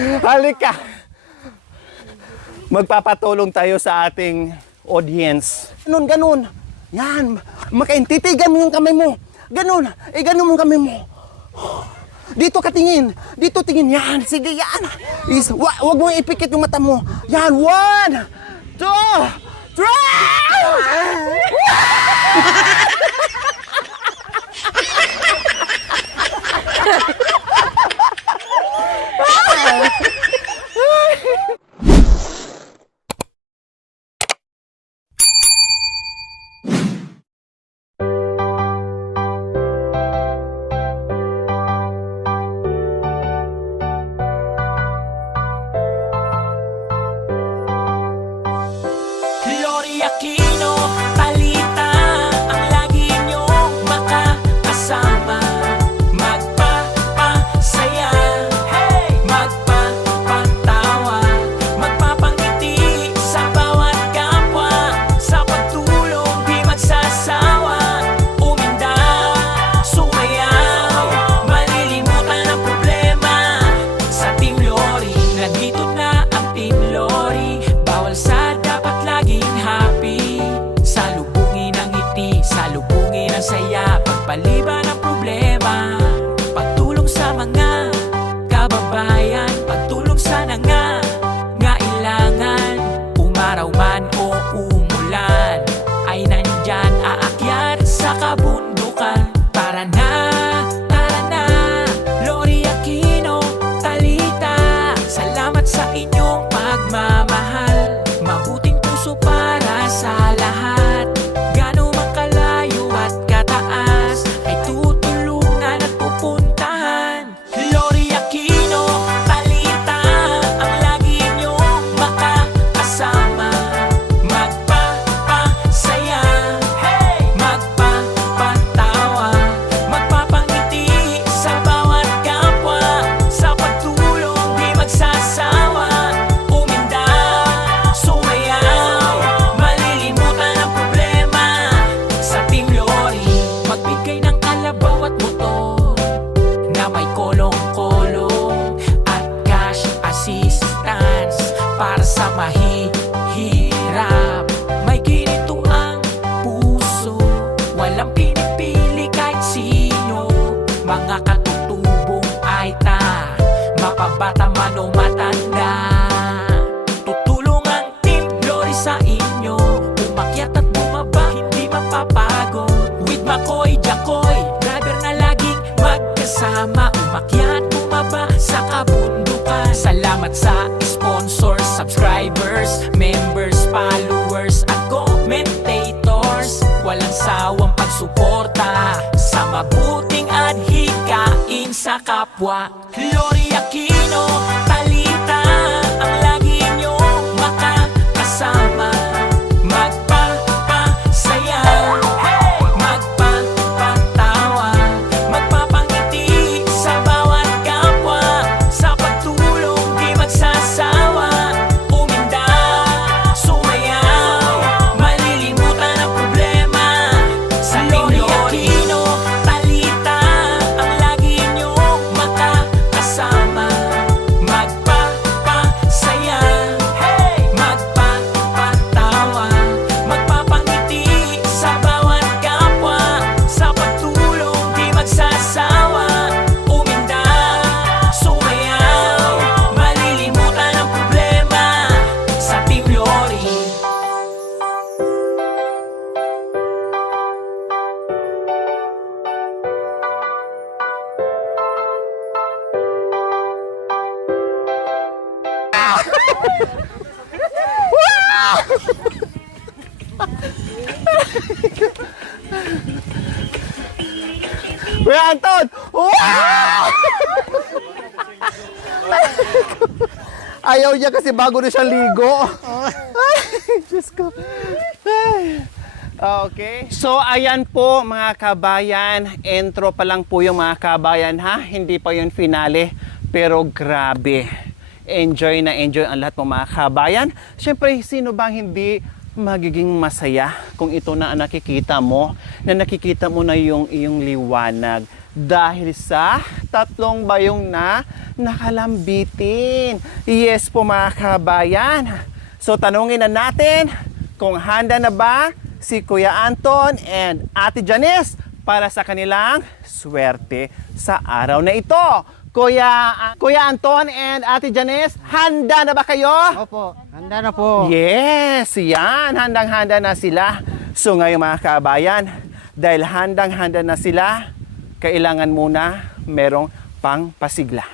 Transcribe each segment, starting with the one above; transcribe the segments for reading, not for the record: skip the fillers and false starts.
Halika. Magpapatulong tayo sa ating audience. Ganun. Yan. Titigan mo yung kamay mo. Ganun. Ganun mo yung kamay mo. Dito ka tingin. Dito tingin. Yan. Sige, yan. Wag mo ipikit yung mata mo. Yan. 1, 2, 3! Aquino, Talita, ang lagi niyong makakasama. Magpapasaya, hey! Magpapatawa, magpapangiti sa bawat kapwa. Sa pagtulong di magsasawa, uminda, sumayaw, malilimutan ang problema. Sa Team Lori, nandito na ang Team Lori. Bawal sa dapat laging happy. Salubungin ang ngiti, salubungin ang saya. Pagpaliban ang problema, pagtulong sa mga kababayan, pagtulong sa nangangailangan. Umaraw man o umulan, ay nandyan aakyat sa kabundukan. Tara na, Lori Aquino, Talita, salamat sa inyong pagmamahal. Mabuting puso para sa lahat. Gano man kalayo at kataas, ay tutulungan at pupuntahan. Lori Aquino, Talita, ang lagi niyong makakasama. Magpapasaya, hey! Magpapatawa, magpapangiti sa bawat kapwa. Sa pagtulong di magsasawa, uminda, sumayaw, malilimutan ang problema. Sa Team Lori, magbigay ng kalabaw at motor na may kolong-kolong at cash assistance para sa mahihirap. May ginito ang puso, walang pinipili kahit sino. Mga katutubong ay mapabata man o matanda. Tutulong ang Team Lori sa inyo, umakyat at bumaba, hindi mapapagod. With Makoy, Jacoy, driver na laging magkasama. Umakyat, bumaba sa kabundukan. Salamat sa sponsors, subscribers, members, followers at commentators. Walang sawang pagsuporta sa mabuting adhikain sa kapwa. Lori Aquino, Talita, ang lagi niyong makakasama. Magpapasaya, hey! Magpapatawa, magpapangiti sa bawat kapwa. Sa pagtulong di magsasawa, uminda, sumayaw, malilimutan ang problema. Sa Lori Aquino, Talita, ang lagi niyong makakasama. Magpapasaya, hey! Magpapatawa, magpapangiti sa bawat kapwa. Sa pagtulong di magsasawa, uminda, sumayaw, malilimutan ang problema. Sa Team Lori. Kuya Anton! Wow! Ayaw niya kasi bago na siya ligo. Ay, Diyos ko. Ay. Okay. So, ayan po mga kabayan. Intro pa lang po yung mga kabayan ha. Hindi pa yung finale. Pero grabe. Enjoy na enjoy ang lahat ng mga kabayan. Siyempre, sino bang hindi magiging masaya kung ito na ang nakikita mo, na nakikita mo na yung iyong liwanag Dahil sa tatlong bayong na nakalambitin. Yes po mga kabayan. So tanungin na natin kung handa na ba si Kuya Anton and Ate Janice para sa kanilang swerte sa araw na ito. Kuya Anton and Ate Janice, handa na ba kayo? Opo, handa na po. Yes, yan. Handang-handa na sila. So ngayon mga kabayan, dahil handang-handa na sila, kailangan muna merong pangpasigla.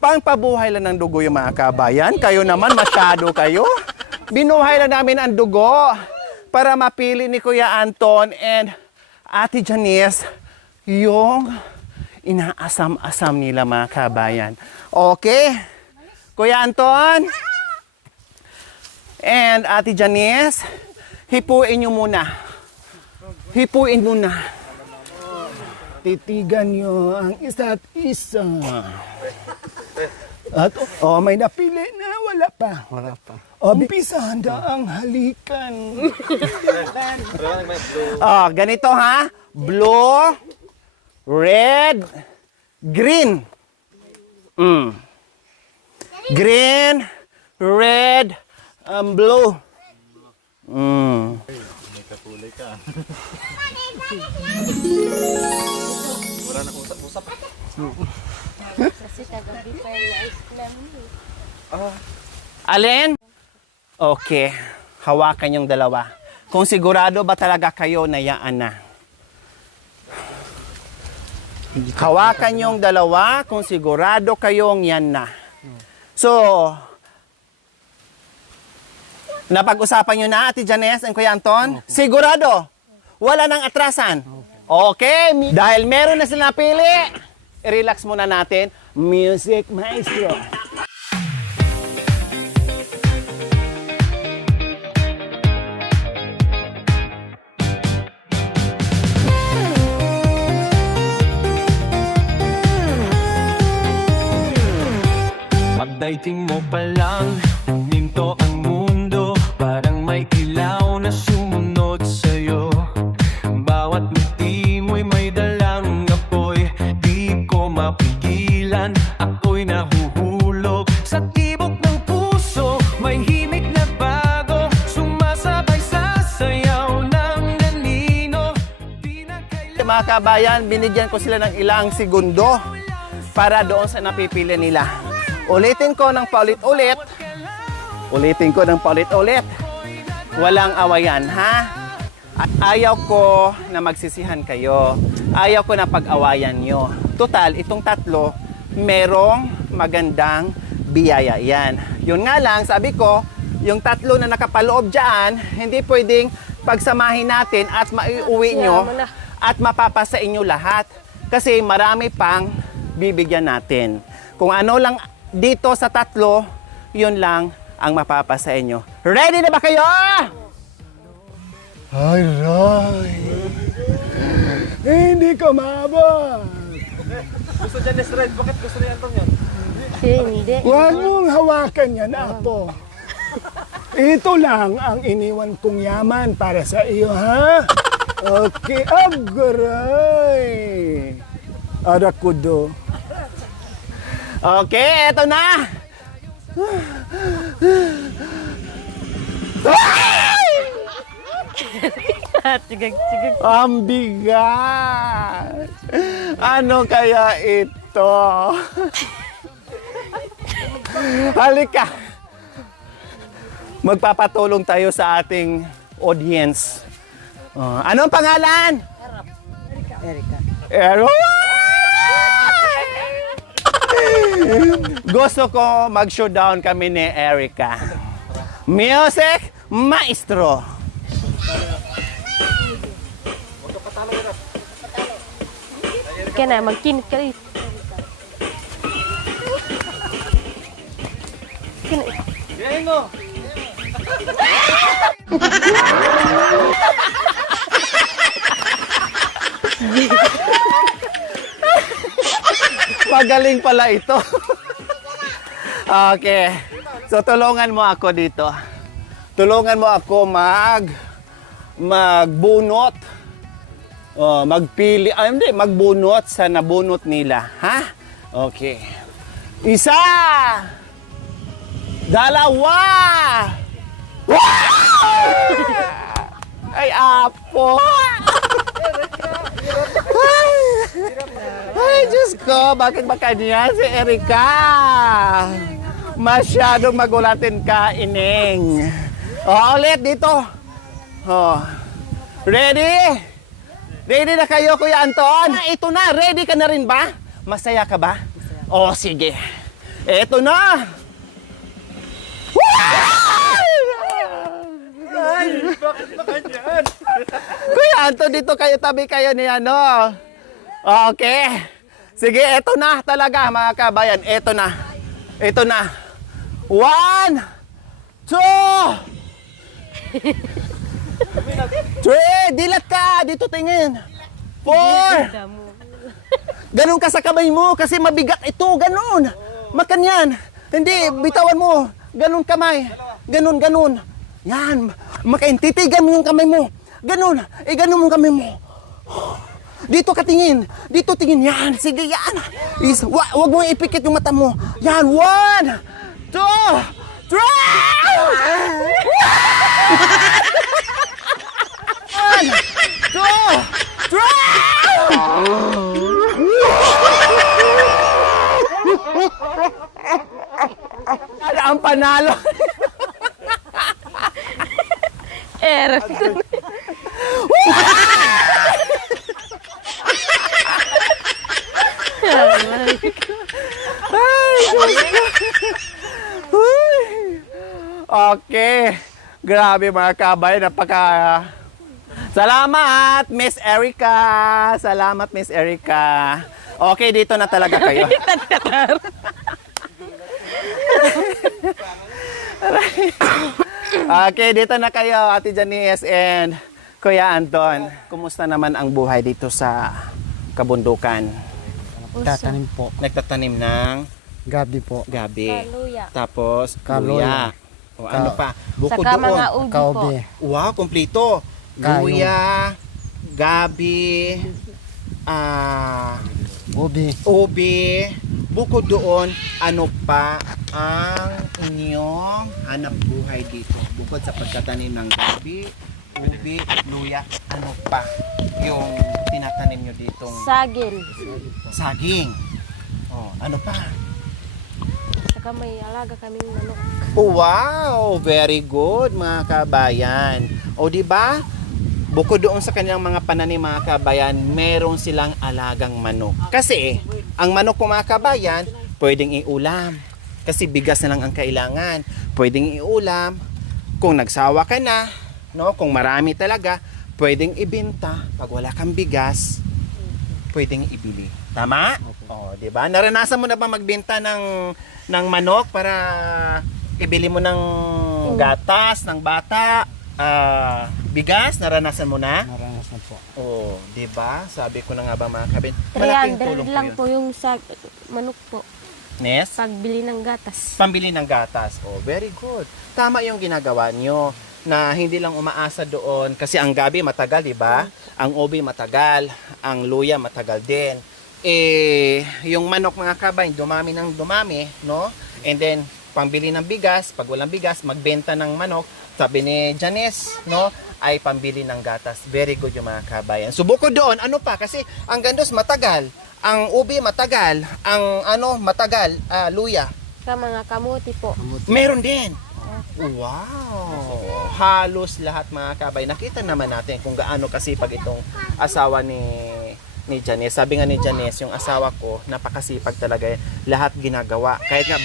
Pangpabuhay lang ng dugo yung mga kabayan. Kayo naman, masyado kayo. Binuhay lang namin ang dugo para mapili ni Kuya Anton and Ate Janice yung inaasam-asam nila mga kabayan. Okay? Kuya Anton and Ate Janice, hipuin nyo muna. Hipuin muna. Titigan nyo ang isa't isa. At may napili na, wala pa. Wala pa. Umpisahan na ang halikan. Ganito ha. Blue, red, green. Green, red, blue. May kakulay ka. Wala na usap-usap. Kasi kagabi pa yung na-explain mo. Alin? Okay. Hawakan yung dalawa. Kung sigurado ba talaga kayo na yaan na. Hawakan yung dalawa kung sigurado kayong yan na. So, napag-usapan nyo na, Ate Janice and Kuya Anton? Sigurado? Wala nang atrasan? Okay. Dahil meron na sila napili, i-relax muna natin. Music Maestro. Pagdating mo pa lang, uminto ang mundo. Parang may ilaw na sumunod sa'yo. Bawat ngiti mo'y may dalang apoy. Di ko mapigilan, ako'y nahuhulog. Sa tibok ng puso, may himig na bago. Sumasabay sa sayaw ng danino. Di na kailangan. Mga kabayan, binigyan ko sila ng ilang segundo para doon sa napipili nila. Ulitin ko ng paulit-ulit. Ulitin ko ng paulit-ulit. Walang awayan, ha? At ayaw ko na magsisihan kayo. Ayaw ko na pag-awayan nyo. Total, itong tatlo, merong magandang biyaya yan. Yun nga lang, sabi ko, yung tatlo na nakapaloob dyan, hindi pwedeng pagsamahin natin at maiuwi nyo at mapapasa inyo lahat. Kasi marami pang bibigyan natin. Kung ano lang dito sa tatlo, yun lang ang mapapasa inyo. Ready na ba kayo? Ay, Ray. Hindi ka maabot. Gusto dyan ni Red, bakit gusto ni Anton yan? Hindi. Huwag mong hawakan yan, Apo. Ito lang ang iniwan kong yaman para sa iyo, ha? Okay, agaray. Arakudo. Okay, eto na. Tigag-tigag. Ang bigat. Ano kaya ito? Halika. Magpapatulong tayo sa ating audience. Anong pangalan? Erika. Gusto ko mag-showdown kami ni Erica. Music Maestro. Kaya na, magkinit ka rin. Yan mo! Magaling pala ito. Okay. So tulungan mo ako dito. Tulungan mo ako magbunot. Magpili, hindi, magbunot sa nabunot nila, ha? Okay. Isa! Dalawa! Ay, apo! Ay, Diyos ko, bakit ba kanya si Erika? Masyadong magulatin ka, Ining. Ulit dito. Ready? Ready na kayo, Kuya Anton? Ito na, ready ka na rin ba? Masaya ka ba? Oh, sige. Ito na. Ay, bakit ba ganyan? Kuya Anton, dito kayo, tabi kayo ni ano. Okay. Sige, ito na talaga, mga kabayan. Ito na. Ito na. 1, 2, 3, dilat ka. Dito tingin. 4. Ganun ka sa kamay mo kasi mabigat ito. Ganun. Makanyan. Hindi, bitawan mo. Ganun kamay. Ganun, ganun. Yan. Makaintitigan mo yung kamay mo. Ganun. Ganun mo yung kamay mo. Dito ka tingin. Dito tingin. Yan. Sige, yan. Wag mo ipikit yung mata mo. Yan. 1, 2, 3. 1, 2, 3. Ano ang panalo? Eric. Okay. Grabe mga kabay, Salamat, Miss Erika. Salamat, Miss Erika. Okay, dito na talaga kayo. Okay, dito na kayo, Ate Janice and Kuya Anton. Kumusta naman ang buhay dito sa kabundukan? Tatanim po. Nagtatanim ng Gabi po. gabi. Kaluya. Tapos, Kaluya. luya. O ano pa? Bukod Saka doon. mga ubi po. Kaobe. Wow, kumpleto. Kayo. Luya, gabi, ubi. Bukod doon, ano pa ang inyong hanap buhay dito? Bukod sa pagtatanim ng gabi, ubi, luya, ano pa yung tinatanim nyo ditong Saging. saging? Oh, ano pa? Saka may alaga kaming manok. Oh, wow, very good mga kabayan. O di ba? Bukod doon sa kanilang mga pananim mga kabayan, meron silang alagang manok. Kasi ang manok ko mga kabayan, pwedeng iulam. Kasi bigas na lang ang kailangan. Pwedeng iulam. Kung nagsawa ka na, no, kung marami talaga, pwedeng ibenta. Pag wala kang bigas, pwedeng ibili. Tama? Oh, di ba? Naranasan mo na ba magbenta ng manok para ibili mo ng gatas ng bata, bigas, naranasan mo na? Naranasan po. Oh, 'di ba? Sabi ko na nga ba mga kabin, malaking tulong 300 lang po po yung manok po. Nes, Pagbili ng gatas. pambili ng gatas. Oh, very good. Tama yung ginagawa nyo na hindi lang umaasa doon kasi ang gabi matagal, 'di ba? Ang ubi matagal, ang luya matagal din. Yung manok mga kabay, dumami ng dumami, no? And then pambili ng bigas, pag walang bigas, magbenta ng manok. Sabi ni Janice, no, ay pambili ng gatas. Very good yung mga kabayan. So bukod doon, ano pa? Kasi ang gandos matagal, ang ubi matagal, ang matagal, luya. Saka mga kamuti po. Meron din. Wow! Halos lahat mga kabay. Nakita naman natin kung gaano kasipag itong asawa ni Janice. Sabi nga ni Janice, yung asawa ko, napakasipag talaga. Lahat ginagawa. Kahit nga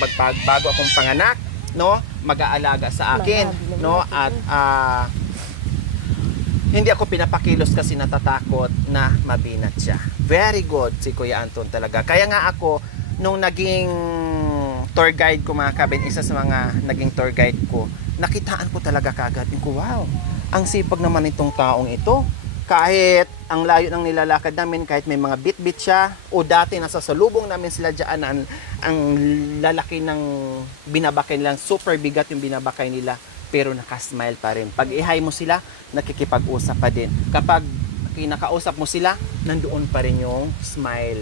bago akong panganak, no, mag-aalaga sa akin, no, at hindi ako pinapakilos kasi natatakot na mabinat siya. Very good si Kuya Anton talaga. Kaya nga ako, nung naging tour guide ko mga kabin, isa sa mga naging tour guide ko nakitaan ko talaga kaagad. Ko, wow, ang sipag naman itong taong ito. Kahit ang layo ng nilalakad namin, kahit may mga bit-bit siya, o dati nasa salubong namin sila dyan, ang lalaki ng binabakay nila, super bigat yung binabakay nila, pero nakasmile pa rin. Pag i-hi mo sila, nakikipag-usap pa din. Kapag kinakausap mo sila, nandoon pa rin yung smile,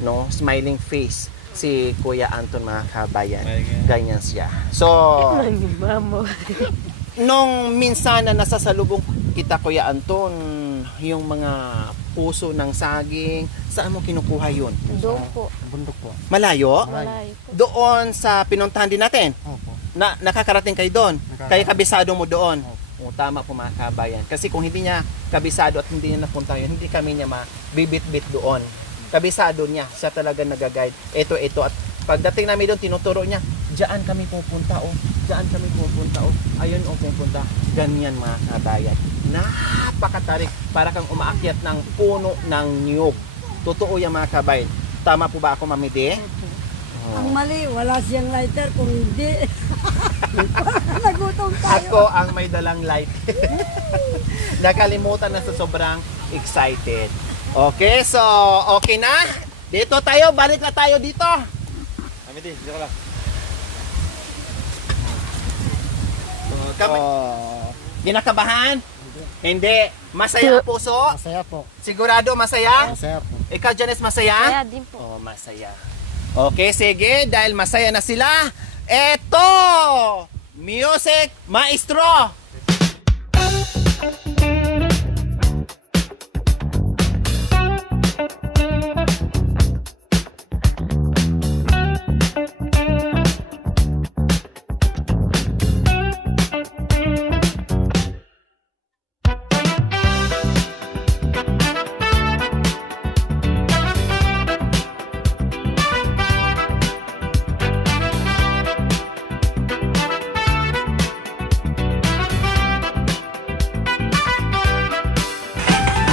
no? Smiling face si Kuya Anton, mga kabayan. Ganyan siya. So, Mamo. nung minsan na nasasalubong kita, Kuya Anton, yung mga puso ng saging, saan mo kinukuha yun? Doon po. Bundok po. Malayo? Malayo po. Doon sa pinuntahan din natin? Opo. Nakakarating kayo doon? Nakakarating. Kaya kabisado mo doon? O, tama po, mga kabayan. Kasi kung hindi niya kabisado at hindi niya napunta yun, hindi kami niya mabibit-bit doon. Kabisado niya. Siya talaga nag-guide. Ito. At pagdating namin doon, tinuturo niya, diyan kami pupunta, oh. Diyan kami pupunta, oh. Ayun, oh, pupunta. Ganyan, mga kabayan. Napakatarik. Para kang umaakyat ng puno ng niyog. Totoo yan, mga kabayan. Tama po ba ako, Mami De? Ang mali, wala siyang lighter kung hindi. Nagutom tayo. Ako ang may dalang light. Nakalimutan na sa sobrang excited. Okay, so okay na? Dito tayo, balik na tayo dito. Amity, dito ka lang. Ginakabahan? Hindi. Masaya ang puso? Masaya po. Sigurado masaya? Masaya po. Ikaw, Janice, masaya? Kaya din po. Oh, masaya. Okay, sige. Dahil masaya na sila, eto! Music Maestro!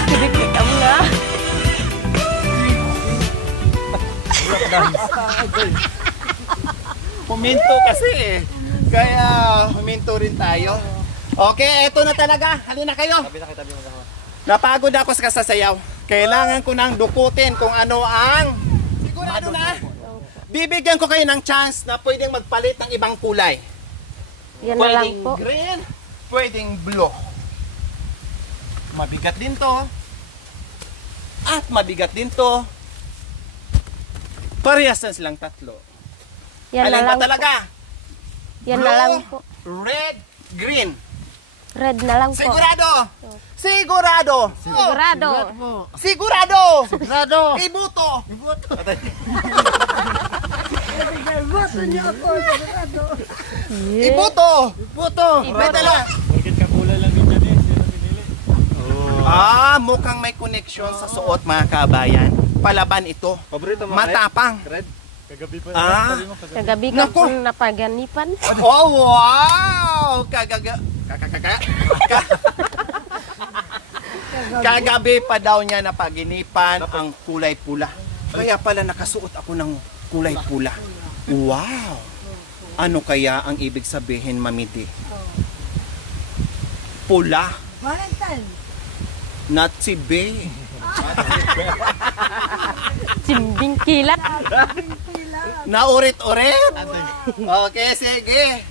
Kidikit ang nga. Huminto kasi eh. Kaya huminto rin tayo. Okay, eto na talaga. Halina kayo. Tabi na mo ako. Napagod ako sa kasasayaw. Kailangan ko nang dukutin kung ano ang... Sigurado na. Bibigyan ko kayo ng chance na pwedeng magpalit ng ibang kulay. Yan na lang Pwedeng po. green, pwedeng blue. Mabigat din to. At mabigat din to. Parehas na silang tatlo. Yan na Alin ba lang talaga? po. Yan na lang po. Red, green. Red na lang po. Sigurado! Sigurado! Sigurado. Sigurado! Sigurado! Ibuto! Boto niyo ako, sigurado. Ibuto! Puto! May dala. Bakit kakulay lang din dyan eh? Sino pinili? Mukhang may connection sa suot, mga kabayan. Palaban ito. Paborito mo Matapang. Red? Kagabi pa. Ah. Sabi mo kagabi. Kagabi ka Nako. po napaganipan. Oh, wow! Kagabi pa daw niya napaginipan ang kulay pula. Kaya pala nakasuot ako ng kulay pula. Wow! Ano kaya ang ibig sabihin, Mamiti? Pula, Valentine. not si Bay. Simbing kilat. Naurit-urit? Okay, sige.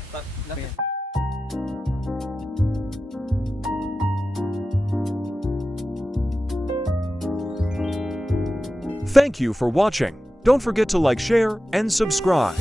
Thank you for watching. Don't forget to like, share, and subscribe.